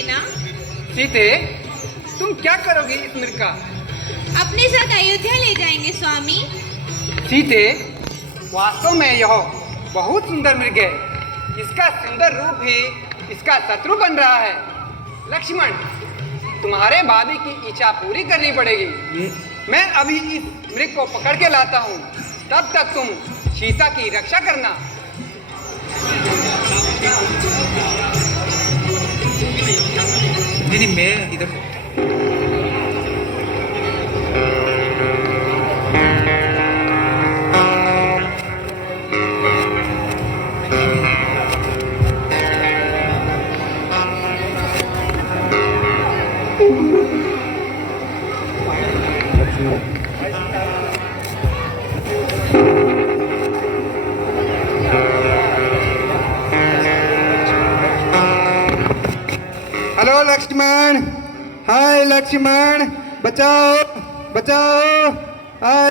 लेना। सीते, तुम क्या करोगी इस मृग का? अपने साथ अयोध्या ले जाएंगे स्वामी। सीते, वास्तव में यह बहुत सुंदर मृग है। इसका सुंदर रूप ही इसका शत्रु बन रहा है। लक्ष्मण, तुम्हारे भाभी की इच्छा पूरी करनी पड़ेगी। मैं अभी इस मृग को पकड़ के लाता हूँ, तब तक तुम सीता की रक्षा करना। नहीं, मैं इधर। हेलो लक्ष्मण, हाय लक्ष्मण, बचाओ बचाओ। हाय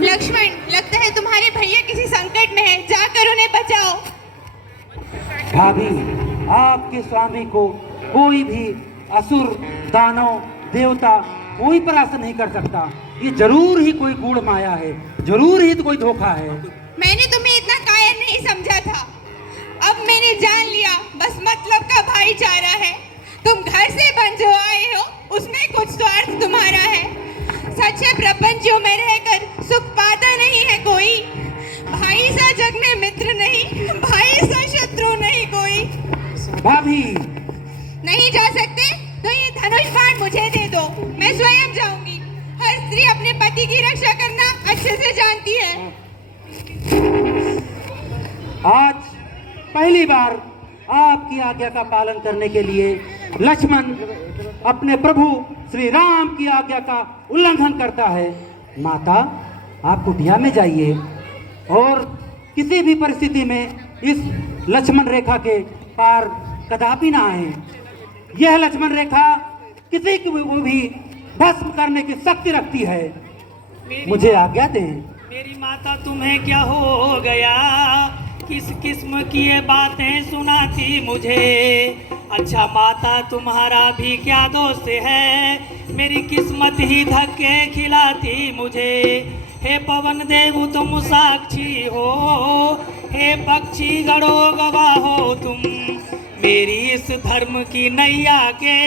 लक्ष्मण, लगता है तुम्हारे भैया किसी संकट में है, जाकर उन्हें बचाओ। भाभी, आपके स्वामी को कोई भी असुर, दानव, देवता कोई परास्त नहीं कर सकता। ये जरूर ही कोई गूढ़ माया है, जरूर ही तो कोई धोखा है। मैंने तुम्हें इतना कायर नहीं समझा था, अब मैंने जान लिया बस मतलब का भाईचारा है। तुम घर से बन जो आए हो उसमें कुछ स्वार्थ तुम्हारा है। सच्चे प्रपंचों में रहकर सुख पाता नहीं है कोई। भाई सा जग में मित्र नहीं, भाई सा शत्रु नहीं कोई। भाभी, नहीं जा सकते तो ये धनुष बाण मुझे दे दो, मैं स्वयं जाऊंगी। हर स्त्री अपने पति की रक्षा करना अच्छे से जानती है। आज पहली बार आपकी आज्ञा का पालन करने के लिए लक्ष्मण अपने प्रभु श्री राम की आज्ञा का उल्लंघन करता है। माता, आप कुटिया में जाइए और किसी भी परिस्थिति में इस लक्ष्मण रेखा के पार कदापि ना आए। यह लक्ष्मण रेखा किसी को भी भस्म करने की शक्ति रखती है। मुझे आज्ञा दें। मेरी माता, तुम्हें क्या हो गया? किस किस्म की ये बातें सुनाती मुझे? अच्छा माता, तुम्हारा भी क्या दोष है? मेरी किस्मत ही धक्के खिलाती मुझे। हे पवन देव तुम साक्षी हो, हे पक्षी गणो गवाह हो तुम। मेरी इस धर्म की नैया के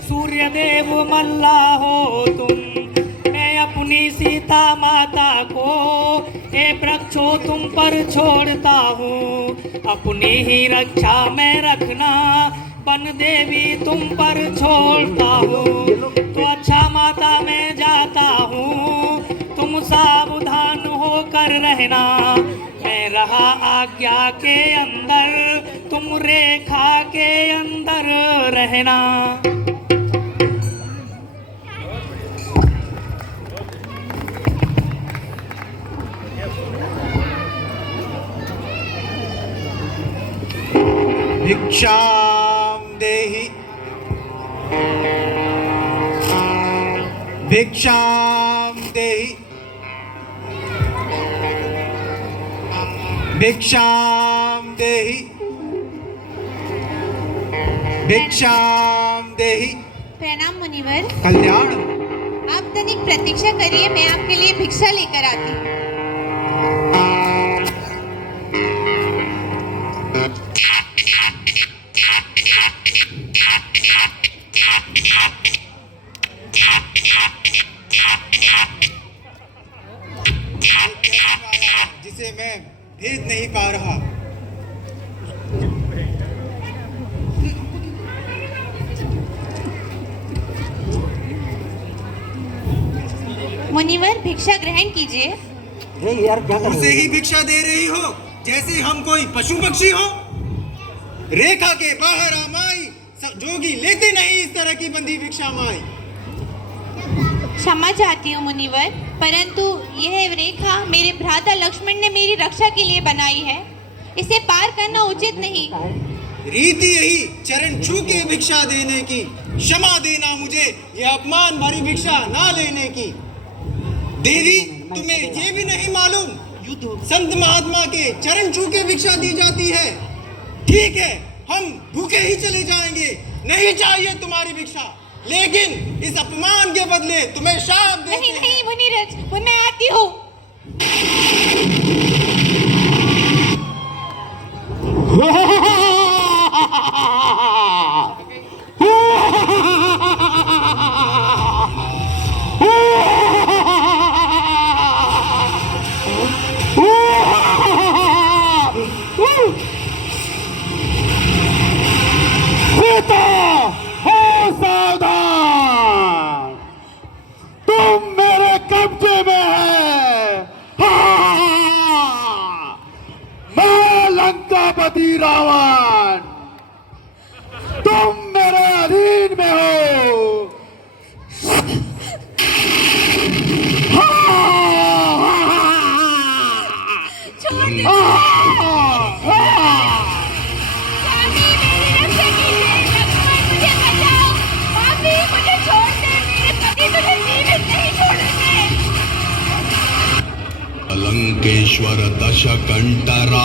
सूर्य देव मल्ला हो तुम। मैं अपनी सीता माता को हे वृक्षो तुम पर छोड़ता हूँ। अपनी ही रक्षा में रखना वन देवी तुम पर छोड़ता हूँ। तो अच्छा माता मैं जाता हूँ, तुम सावधान होकर रहना। मैं रहा आज्ञा के अंदर, तुम रेखा के अंदर रहना। भिक्षाम देहि, भिक्षाम देहि, भिक्षाम देहि, भिक्षाम देहि। प्रणाम मुनिवर। कल्याण। आप तनिक प्रतीक्षा करिए, मैं आपके लिए भिक्षा लेकर आती हूँ। जिसे मैं भेद नहीं पा रहा। मुनिवर, भिक्षा ग्रहण कीजिए। यार क्या कर उसे रहे ही हो? भिक्षा दे रही हो जैसे हम कोई पशु पक्षी हो। रेखा के बाहर आमाई, जोगी लेते नहीं इस तरह की बंदी भिक्षा माई। क्षमा चाहती हूँ मुनिवर, परंतु यह रेखा मेरे भ्राता लक्ष्मण ने मेरी रक्षा के लिए बनाई है। इसे पार करना उचित नहीं। रीति यही चरण छू के भिक्षा देने की। क्षमा देना मुझे यह अपमान भरी भिक्षा ना लेने की। देवी, तुम्हें ये भी नहीं मालूम संत महात्मा के चरण छू के भिक्षा दी जाती है। ठीक है, हम भूखे ही चले जाएंगे। नहीं चाहिए तुम्हारी भिक्षा, लेकिन इस अपमान के बदले तुम्हें शाप देते नहीं हैं। नहीं मुनिरज, मैं आती हूँ। सीता, हो सावधान, तुम मेरे कब्जे में है। मैं लंकापति रावण, तुम मेरे अधीन में हो। छोड़ दीजिए। स्वामी, मेरी रक्षा कीजिए। लक्ष्मण, मुझे बचाओ। माफी, मुझे छोड़ दे। मेरे पति तुझे जीवित नहीं छोड़ेंगे। लंकेश्वर दशकंठरा